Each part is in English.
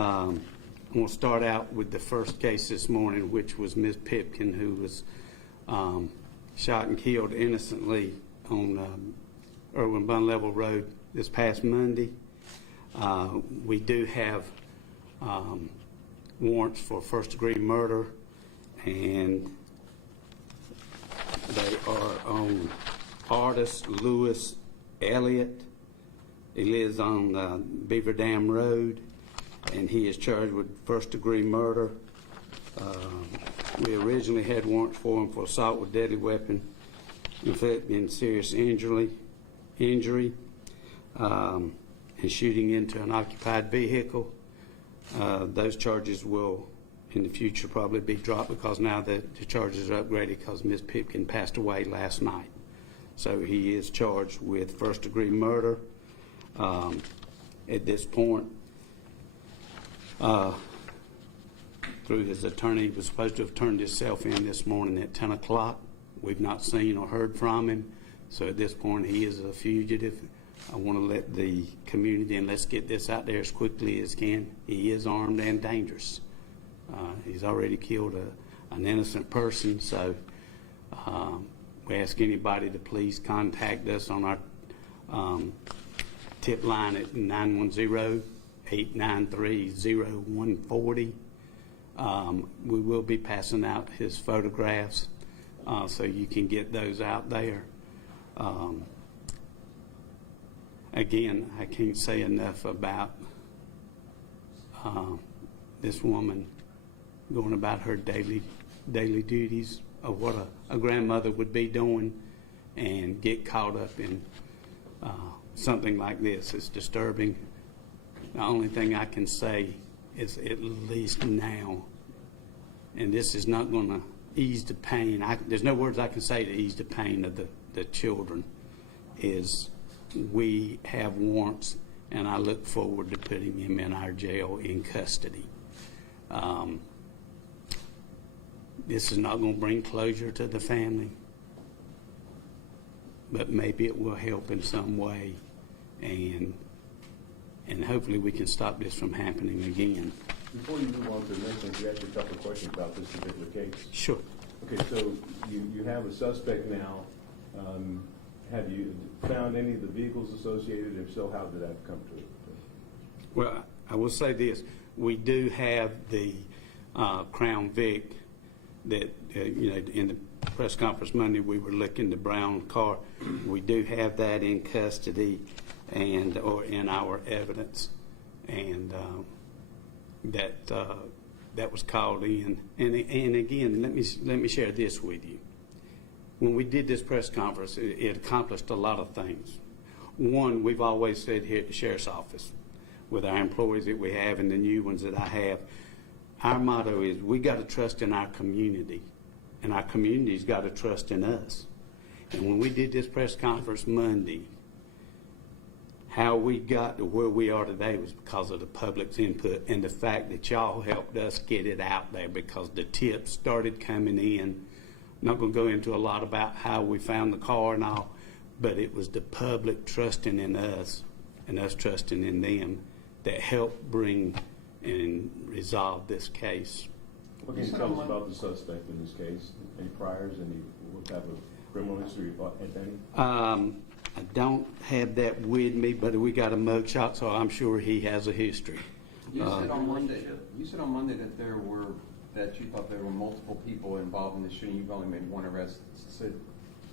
I'm going to start out with the first case this morning, which was Ms. Pipkin, who was shot and killed innocently on Irwin Bun Level Road this past Monday. We do have warrants for first-degree murder, and they are on Artis Elliott. He lives on Beaver Dam Road, and he is charged with first-degree murder. We originally had warrants for him for assault with deadly weapon, inflicting serious injury, and shooting into an occupied vehicle. Those charges will, in the future, probably be dropped because now the charges are upgraded because Ms. Pipkin passed away last night. So he is charged with first-degree murder. At this point, through his attorney, he was supposed to have turned himself in this morning at 10 o'clock. We've not seen or heard from him. So at this point, he is a fugitive. I want to let the community, and let's get this out there as quickly as can. He is armed and dangerous. He's already killed an innocent person. So we ask anybody to please contact us on our tip line at 910-893-0140. We will be passing out his photographs so you can get those out there. Again, I can't say enough about this woman going about her daily duties of what a grandmother would be doing, and get caught up in something like this. It's disturbing. The only thing I can say is, at least now, and this is not going to ease the pain. There's no words I can say to ease the pain of the children, is we have warrants, and I look forward to putting him in our jail in custody. This is not going to bring closure to the family, but maybe it will help in some way, and hopefully we can stop this from happening again. Before you move on to the next one, can I ask you a couple of questions about this particular case? Sure. Okay, so you have a suspect now. Have you found any of the vehicles associated? If so, how did that come to it? Well, I will say this. We do have the Crown Vic that, in the press conference Monday, we were looking the brown car. We do have that in custody or in our evidence, and that was called in. And again, let me share this with you. When we did this press conference, it accomplished a lot of things. One, we've always said here at the Sheriff's Office, with our employees that we have and the new ones that I have, our motto is we got to trust in our community, and our community's got to trust in us. And when we did this press conference Monday, how we got to where we are today was because of the public's input and the fact that y'all helped us get it out there, because the tips started coming in. I'm not going to go into a lot about how we found the car and all, but it was the public trusting in us and us trusting in them that helped bring and resolve this case. What can you tell us about the suspect in this case? Any priors? What type of criminal history, if any? I don't have that with me, but we got a mugshot, so I'm sure he has a history. You said on Monday that you thought there were multiple people involved in the shooting. You've only made one arrest. So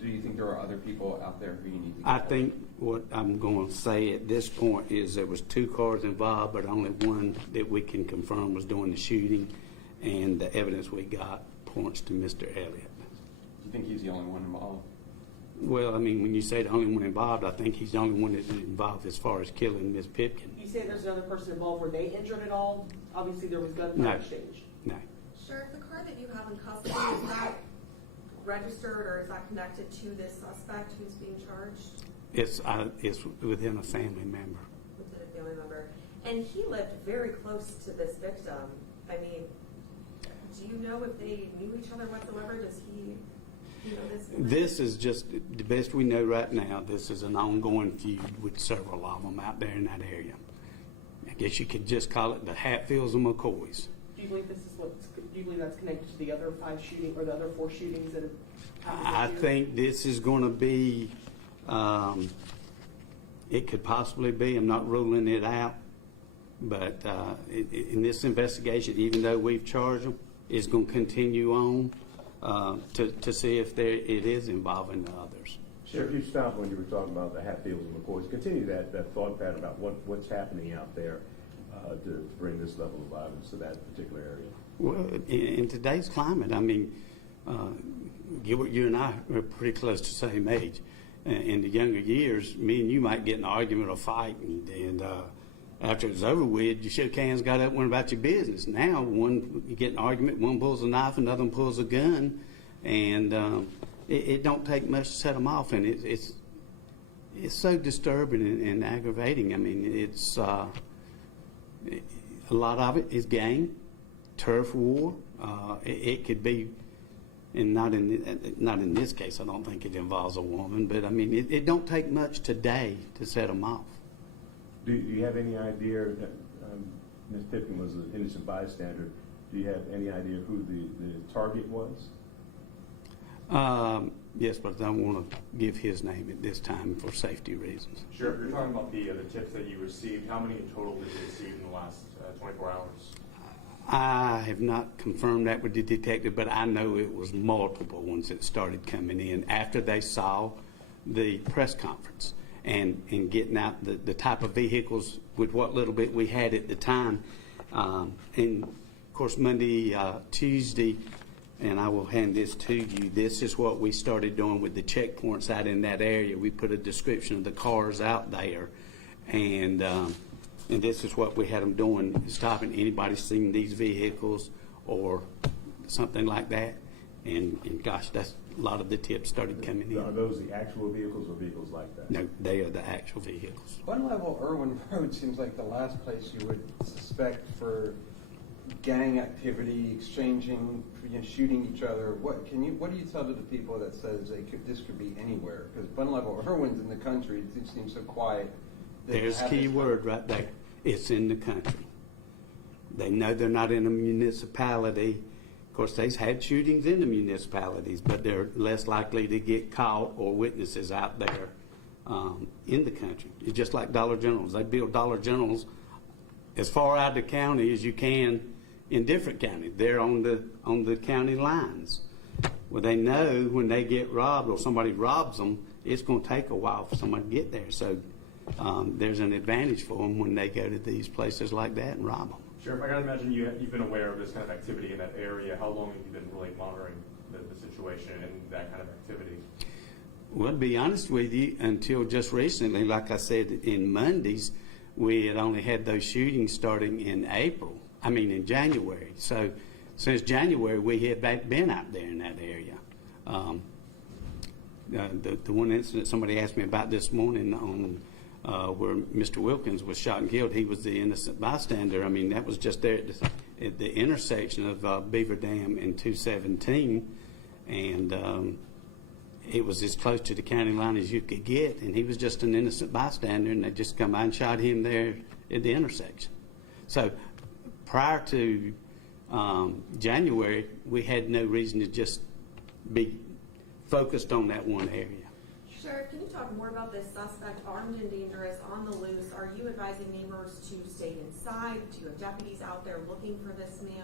do you think there are other people out there who you need to get? I think what I'm going to say at this point is there was 2 cars involved, but only one that we can confirm was doing the shooting, and the evidence we got points to Mr. Elliott. Do you think he's the only one involved? Well, I mean, when you say the only one involved, I think he's the only one that's involved as far as killing Ms. Pipkin. You say there's another person involved. Were they injured at all? Obviously, there was gunfire exchange. No. Sheriff, the car that you have in custody, is that registered or is that connected to this suspect who's being charged? It's within a family member. Within a family member. And he lived very close to this victim. I mean, do you know if they knew each other whatsoever? Does he know this? This is just the best we know right now. This is an ongoing feud with several of them out there in that area. guess you could just call it the Hatfields and McCoys. Do you believe do you believe that's connected to the other 5 shootings or the other 4 shootings that have happened I this year? think this is going to be, it could possibly be, I'm not ruling it out, but in this investigation, even though we've charged them, it's going to continue on to see if it is involving the others. Sheriff, you stopped when you were talking about the Hatfields and McCoys. Continue that thought pattern about what's happening out there to bring this level of violence to that particular area. Well, in today's climate, I mean, Gilbert, you and I are pretty close to the same age. In the younger years, me and you might get in an argument or fight, and after it's over with, you shook hands, got up, went about your business. Now, you get in an argument, one pulls a knife, another one pulls a gun, and it don't take much to set them off, and it's so disturbing and aggravating. I mean, it's a lot of it is gang, turf war. It could be, and not in this case. I don't think it involves a woman, but I mean, it don't take much today to set them off. Do you have any idea that Ms. Pipkin was an innocent bystander? Do you have any idea who the target was? Yes, but I don't want to give his name at this time for safety reasons. Sure. You're talking about the tips that you received. How many in total did you receive in the last 24 hours? I have not confirmed that with the detective, but I know it was multiple ones that started coming in after they saw the press conference and getting out the type of vehicles with what little bit we had at the time. And, of course, Monday, Tuesday, and I will hand this to you. This is what we started doing with the checkpoints out in that area. We put a description of the cars out there, and this is what we had them doing, stopping anybody seeing these vehicles or something like that. And gosh, that's a lot of the tips started coming in. Are those the actual vehicles or vehicles like that? No, they are the actual vehicles. One level, Irwin Road seems like the last place you would suspect for gang activity, exchanging, shooting each other. What do you tell to the people that says this could be anywhere? Because Bun Level, Irwin's in the country. It seems so quiet. There's a key word right there. It's in the country. They know they're not in a municipality. Of course, they've had shootings in the municipalities, but they're less likely to get caught or witnesses out there in the country. It's just like Dollar Generals. They build Dollar Generals as far out of the county as you can in different counties. They're on the county lines. Well, they know when they get robbed or somebody robs them, it's going to take a while for somebody to get there. So there's an advantage for them when they go to these places like that and rob them. Sheriff, I got to imagine you've been aware of this kind of activity in that area. How long have you been really monitoring the situation and that kind of activity? Well, to be honest with you, until just recently, like I said, in Mondays, we had only had those shootings starting in January. So since January, we had been out there in that area. The one incident somebody asked me about this morning on where Mr. Wilkins was shot and killed, he was the innocent bystander. I mean, that was just there at the intersection of Beaver Dam and 217, and it was as close to the county line as you could get, and he was just an innocent bystander, and they just come by and shot him there at the intersection. So prior to January, we had no reason to just be focused on that one area. Sheriff, can you talk more about this suspect, armed and dangerous, on the loose? Are you advising neighbors to stay inside? Do you have deputies out there looking for this man?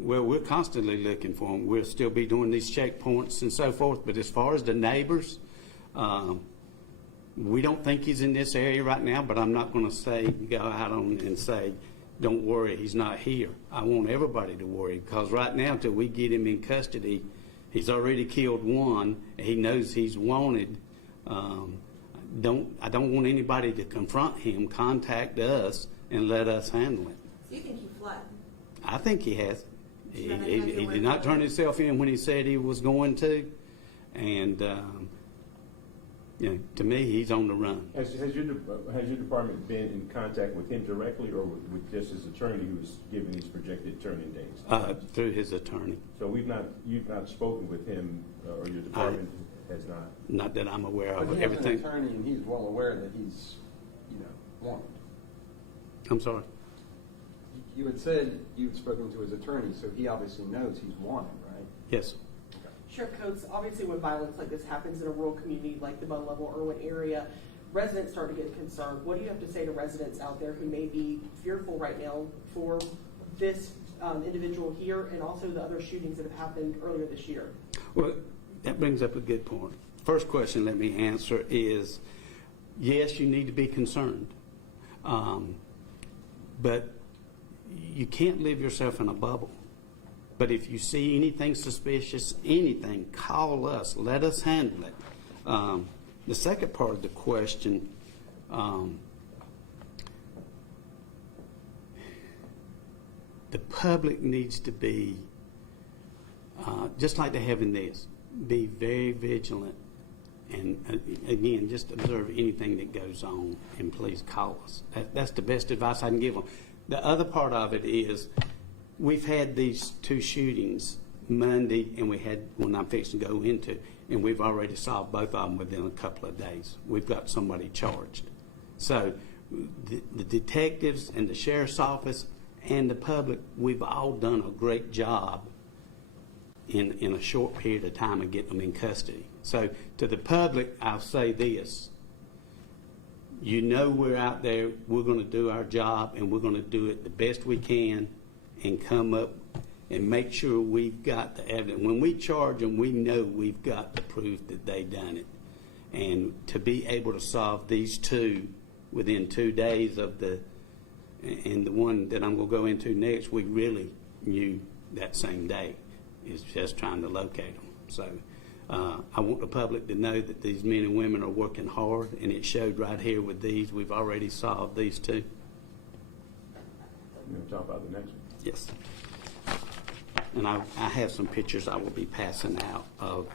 Well, we're constantly looking for him. We'll still be doing these checkpoints and so forth. But as far as the neighbors, we don't think he's in this area right now. But I'm not going to go out on and say, don't worry, he's not here. I want everybody to worry, because right now, until we get him in custody, he's already killed one. He knows he's wanted. I don't want anybody to confront him, contact us, and let us handle it. So you think he fled? I think he has. He Yeah, he did not turn himself in when he said he was going to. And, to me, he's on the run. Has your department been in contact with him directly, or with just his attorney who was giving these projected turning dates? Through his attorney. So you've not spoken with him, or your department has not? Not that I'm aware But of. he has Everything. an attorney, and he's well aware that he's, wanted. I'm sorry. You had said you'd spoken to his attorney, so he obviously knows he's wanted, right? Yes. Sheriff Coates, obviously when violence like this happens in a rural community like the Bun Level, Irwin area, residents start to get concerned. What do you have to say to residents out there who may be fearful right now for this individual here and also the other shootings that have happened earlier this year? Well, that brings up a good point. First question let me answer is, yes, you need to be concerned. But you can't live yourself in a bubble. But if you see anything suspicious, anything, call us. Let us handle it. The second part of the question, the public needs to be, just like they have in this, be very vigilant. And again, just observe anything that goes on, and please call us. That's the best advice I can give them. The other part of it is, we've had these 2 shootings Monday, and we had one I'm fixing to go into, and we've already solved both of them within a couple of days. We've got somebody charged. So the detectives and the sheriff's office and the public, we've all done a great job in a short period of time of getting them in custody. So to the public, I'll say this. You know we're out there, we're going to do our job, and we're going to do it the best we can and come up and make sure we've got the evidence. When we charge them, we know we've got the proof that they've done it. And to be able to solve these 2 within 2 days of and the one that I'm going to go into next, we really knew that same day. It's just trying to locate them. So I want the public to know that these men and women are working hard, and it showed right here with these. We've already solved these 2. You want to talk about the next one? Yes. And I have some pictures I will be passing out of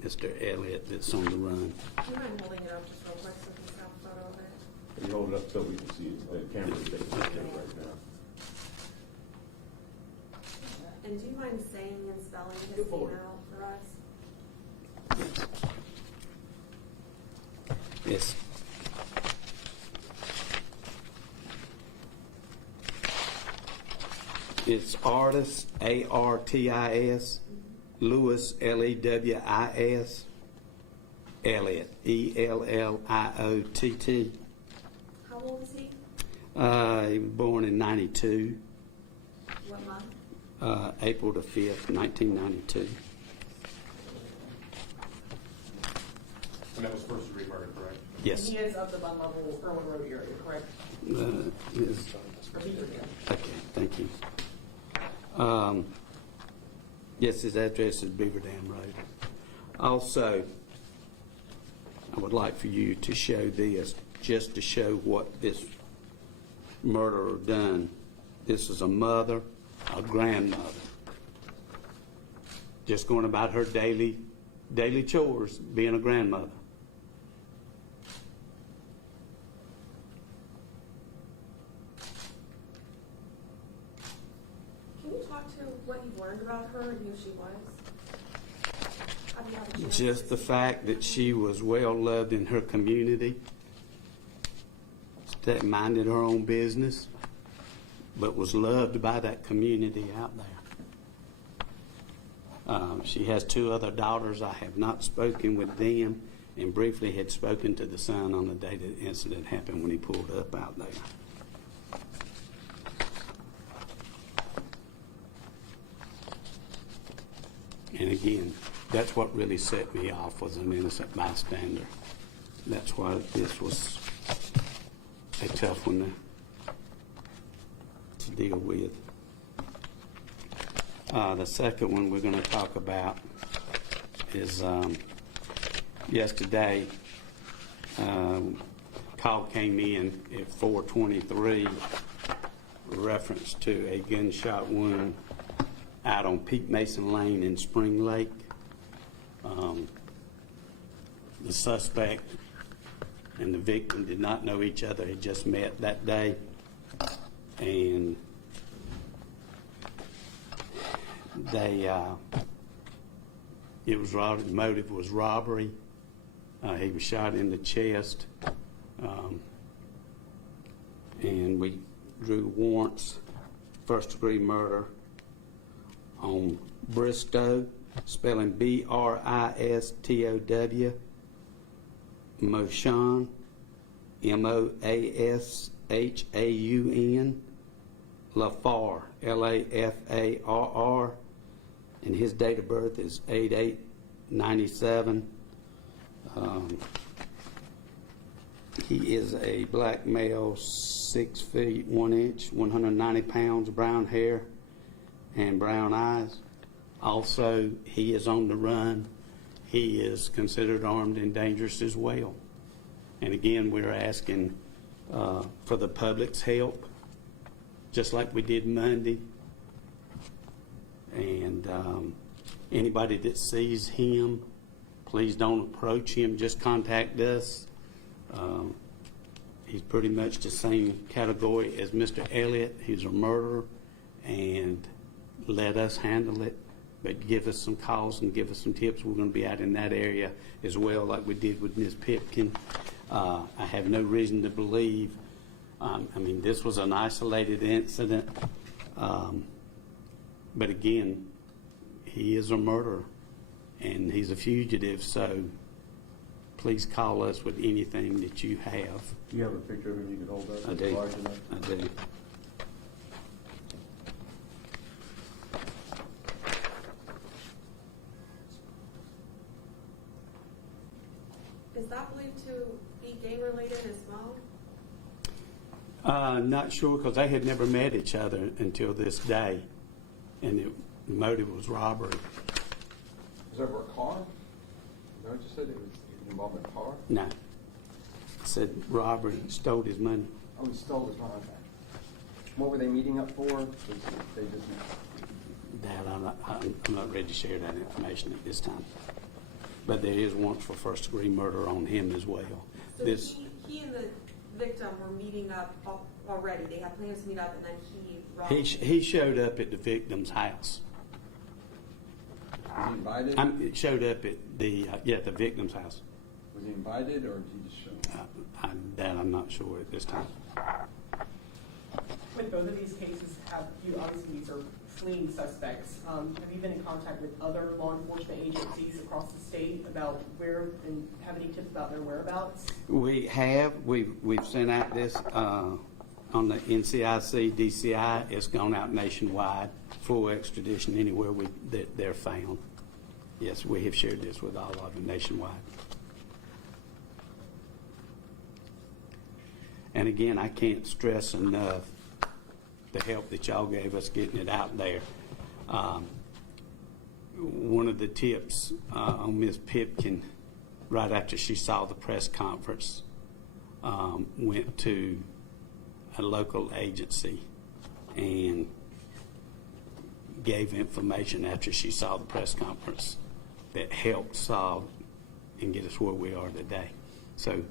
Mr. Elliott that's on the run. Do you mind holding it up just real quick so we can have a photo of it? Can you hold it up so we can see it? The camera is taking a picture right now. And do you mind saying and spelling his name out for us? Yes. It's Artis, Artis, Lewis, Lewis, Elliott, Elliott. How old is he? He was born in 92, What month? April the 5th, 1992. And that was first degree murder, correct? Yes. He is of the Bun Level, Irwin Road area, correct? Yes. Or Beaver Dam. Okay, thank you. Yes, his address is Beaver Dam Road. Also, I would like for you to show this, just to show what this murderer done. This is a mother, a grandmother, just going about her daily chores, being a grandmother. Can you talk to what you've learned about her and who she was? Have you had a chance Just to the see- fact that she was well loved in her community, that minded her own business, but was loved by that community out there. She has 2 other daughters. I have not spoken with them, and briefly had spoken to the son on the day that the incident happened when he pulled up out there. And again, that's what really set me off, was an innocent bystander. That's why this was a tough one to deal with. The second one we're going to talk about is yesterday. Call came in at 4:23, reference to a gunshot wound out on Pete Mason Lane in Spring Lake. The suspect and the victim did not know each other, had just met that day, and they the motive was robbery. He was shot in the chest, and we drew warrants, first-degree murder on Bristow, spelling Bristow, Mugshot, Moashaun, Lafarr, Lafarr, and his date of birth is 8/8/97. He is a black male, 6 feet 1 inch, 190 pounds, brown hair and brown eyes. Also, he is on the run. He is considered armed and dangerous as well. And again, we're asking for the public's help, just like we did Monday. And anybody that sees him, please don't approach him, just contact us. He's pretty much the same category as Mr. Elliott. He's a murderer, and let us handle it. But give us some calls and give us some tips. We're going to be out in that area as well, like we did with Ms. Pipkin. I have no reason to believe, this was an isolated incident. But again, he is a murderer, and he's a fugitive, so please call us with anything that you have. Do you have a picture of him you can hold up? I do. Large enough? I do. Is that believed to be gang-related as well? Not sure, because they had never met each other until this day, and the motive was robbery. Was it over a car? Is that what you said? It was involved in a car? No. Said robbery, stole his money. Oh, he stole his money. Okay. What were they meeting up for? They just That I'm not ready to share that information at this time. But there is warrants for first-degree murder on him as well. So he and the victim were meeting up already. They had plans to meet up, and then he robbed. He showed up at the victim's house. was he invited? Showed up at the victim's house. Was he invited, or did he just show up? That I'm not sure at this time. With both of these cases, obviously these are fleeing suspects. Have you been in contact with other law enforcement agencies across the state about where, and have any tips about their whereabouts? We have. We've sent out this on the NCIC, DCI. It's gone out nationwide. Full extradition anywhere that they're found. Yes, we have shared this with all of them nationwide. And again, I can't stress enough the help that y'all gave us getting it out there. One of the tips on Ms. Pipkin, right after she saw the press conference, went to a local agency and gave information after she saw the press conference that helped solve and get us where we are today. So,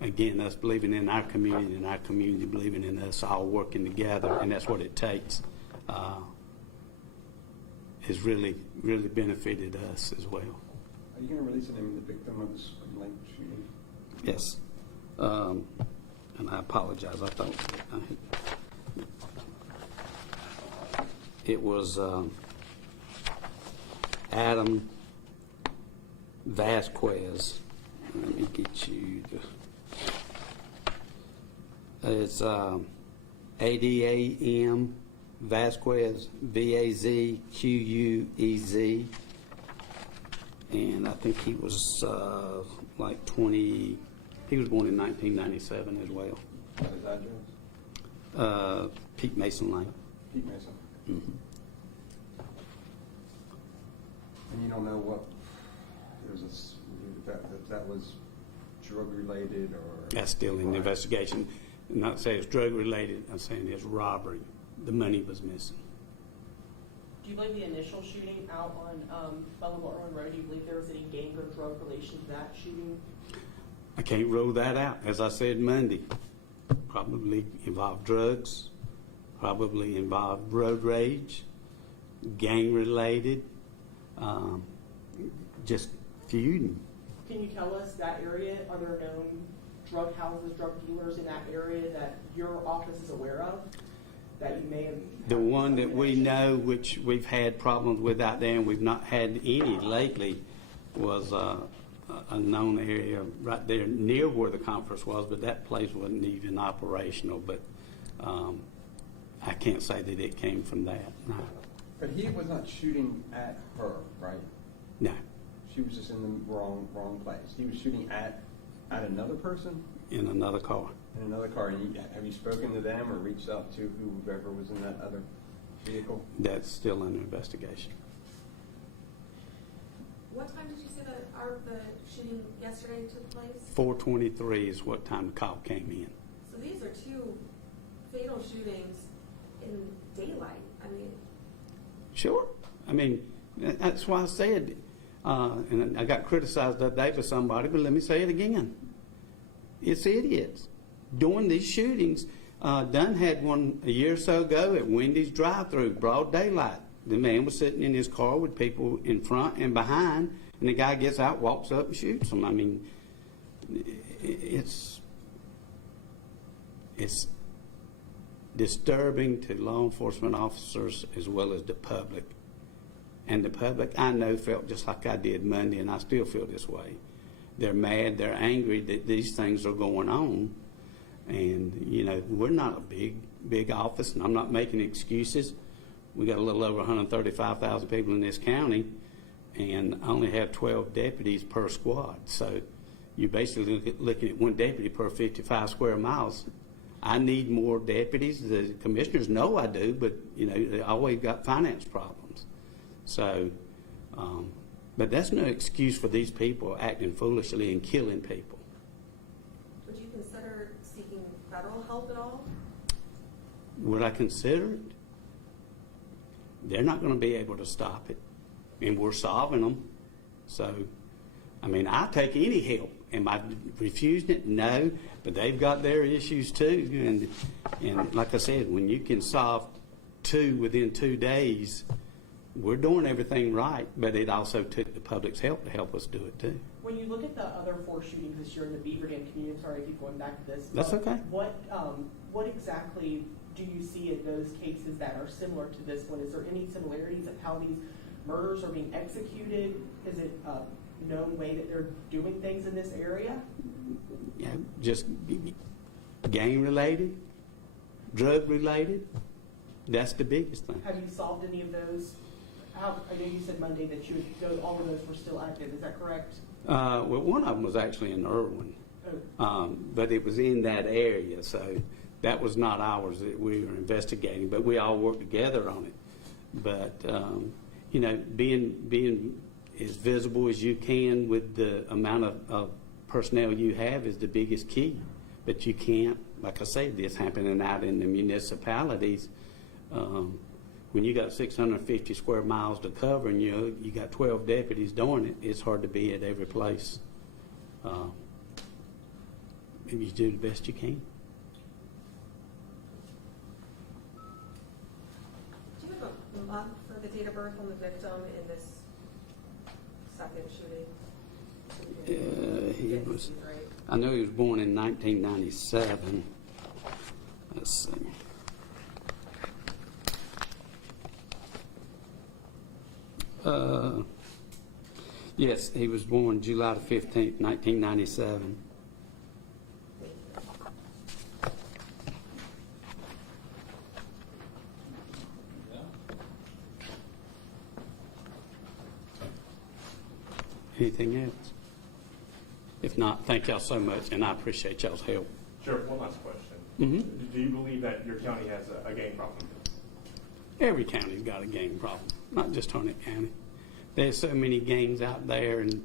again, us believing in our community and our community believing in us all working together, and that's what it takes, has really, really benefited us as well. Are you going to release the name of the victim of the Spring Lake shooting? Yes. And I apologize. I thought it was Adam Vasquez. Let me get you it's ADAM Vasquez, VAZQUEZ, and I think he was like 20. He was born in 1997 as well. What is that address? Pete Mason Lane. Pete Mason. Mm-hmm. And you don't know what that was drug related or? That's still in the investigation. I'm not saying it's drug related. I'm saying it's robbery. The money was missing. Do you believe the initial shooting out on Belleville Irwin Road, do you believe there was any gang or drug relation to that shooting? I can't rule that out. As I said Monday, probably involved drugs, probably involved road rage, gang related, just feuding. Can you tell us that area, are there known drug houses, drug dealers in that area that your office is aware of, that you may have? The one that we know, which we've had problems with out there, and we've not had any lately, was a known area right there near where the conference was, but that place wasn't even operational. But I can't say that it came from that. No. But he was not shooting at her, right? No. She was just in the wrong place. He was shooting at another person In another car. in another car. And have you spoken to them or reached out to whoever was in that other vehicle? That's still under investigation. What time did you say that the shooting yesterday took place? 4:23 is what time the call came in. So these are two fatal shootings in daylight. I mean, Sure. I mean, that's why I said, and I got criticized the other day by somebody, but let me say it again. It's idiots. Doing these shootings, Dunn had one a year or so ago at Wendy's drive-thru, broad daylight. The man was sitting in his car with people in front and behind, and the guy gets out, walks up and shoots him. I mean, it's disturbing to law enforcement officers as well as the public. And the public, I know, felt just like I did Monday, and I still feel this way. They're mad, they're angry that these things are going on. And, you know, we're not a big office, and I'm not making excuses. We got a little over 135,000 people in this county, and I only have 12 deputies per squad. So you're basically looking at one deputy per 55 square miles. I need more deputies. The commissioners know I do, but, you know, they always got finance problems. So, but that's no excuse for these people acting foolishly and killing people. would you consider seeking federal help at all? Would I consider it? They're not going to be able to stop it, and we're solving them. So, I mean, I'll take any help. Am I refusing it? No, but they've got their issues too. And like I said, when you can solve two within 2 days, we're doing everything right, but it also took the public's help to help us do it too. When you look at the other 4 shootings this year in the Beaver Dam community, I'm sorry I keep going back to this. That's okay. What exactly do you see in those cases that are similar to this one? Is there any similarities of how these murders are being executed? Is it a known way that they're doing things in this area? Yeah, just gang related, drug related. That's the biggest thing. Have you solved any of those? I know you said Monday that all of those were still active. Is that correct? Well, one of them was actually in Irwin, but it was in that area, so that was not ours that we were investigating. But we all worked together on it. But you know, being as visible as you can with the amount of personnel you have is the biggest key. But you can't, like I said, this happening out in the municipalities. When you got 650 square miles to cover and you got 12 deputies doing it, it's hard to be at every place. And you do the best you can. Do you have a month for the date of birth on the victim in this second shooting? He was. I know he was born in 1997. Let's see. Yes, he was born July the 15th, 1997. Anything else? If not, thank y'all so much, and I appreciate y'all's help. Sure, one last question. Mm-hmm. Do you believe that your county has a gang problem? Every county's got a gang problem, not just Harnett County. There's so many gangs out there, and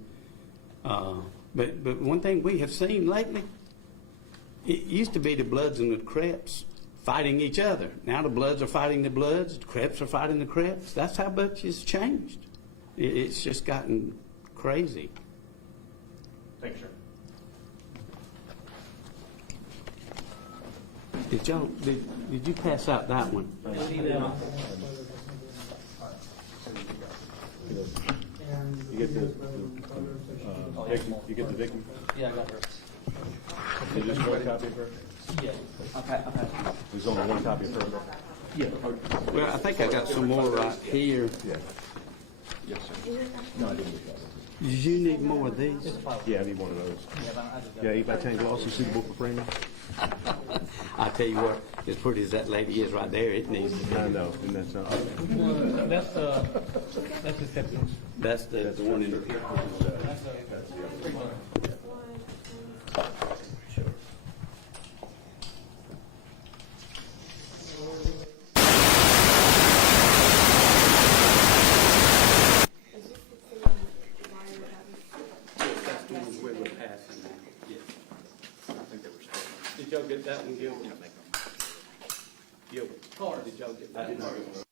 but one thing we have seen lately, it used to be the Bloods and the Crips fighting each other. Now the Bloods are fighting the Bloods, the Crips are fighting the Crips. That's how much it's changed. It's just gotten crazy. Thanks, sir. Did you pass out that one? You get the victim? Yeah, I got hers. Is this one copy of her? Yeah, I'll pass. There's only one copy of her? Yeah. Well, I think I got some more right here. Yeah. Yes, sir. No, I didn't get that. Do you need more of these? Yeah, I need one of those. Yeah, 8x10 glossy suitable for framing. I tell you what, as pretty as that lady is right there, it needs to be. I know, and that's not. That's the second. That's the one in the. Did y'all get that one, Gil? Gil, did y'all get that one?